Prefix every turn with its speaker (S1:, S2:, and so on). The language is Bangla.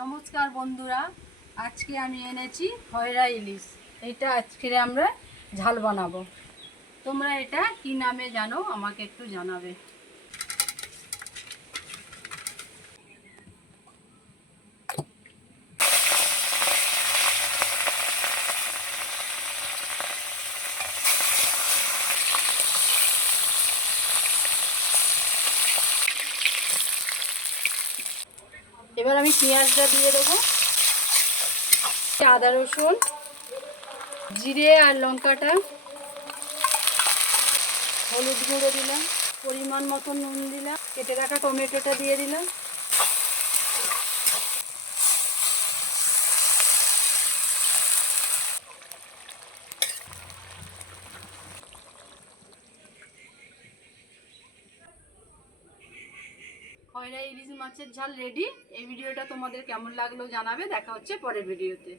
S1: নমস্কার বন্ধুরা, আজকে আমি এনেছি হয়রা ইলিশ। এটা আজকে আমরা ঝাল বানাবো। তোমরা এটা কি নামে জানো? আমাকে একটু জানাবে। এবার আমি পেঁয়াজটা দিয়ে দেবো, আদা রসুন, জিরে আর লঙ্কাটা। হলুদ গুঁড়ো দিলাম, পরিমাণ মতো নুন দিলাম, কেটে রাখা টমেটোটা দিয়ে দিলাম। খয়রা ইলিশ মাছের ঝাল রেডি এই ভিডিওটা তোমাদের কেমন লাগল জানাবে। দেখা হচ্ছে পরের ভিডিওতে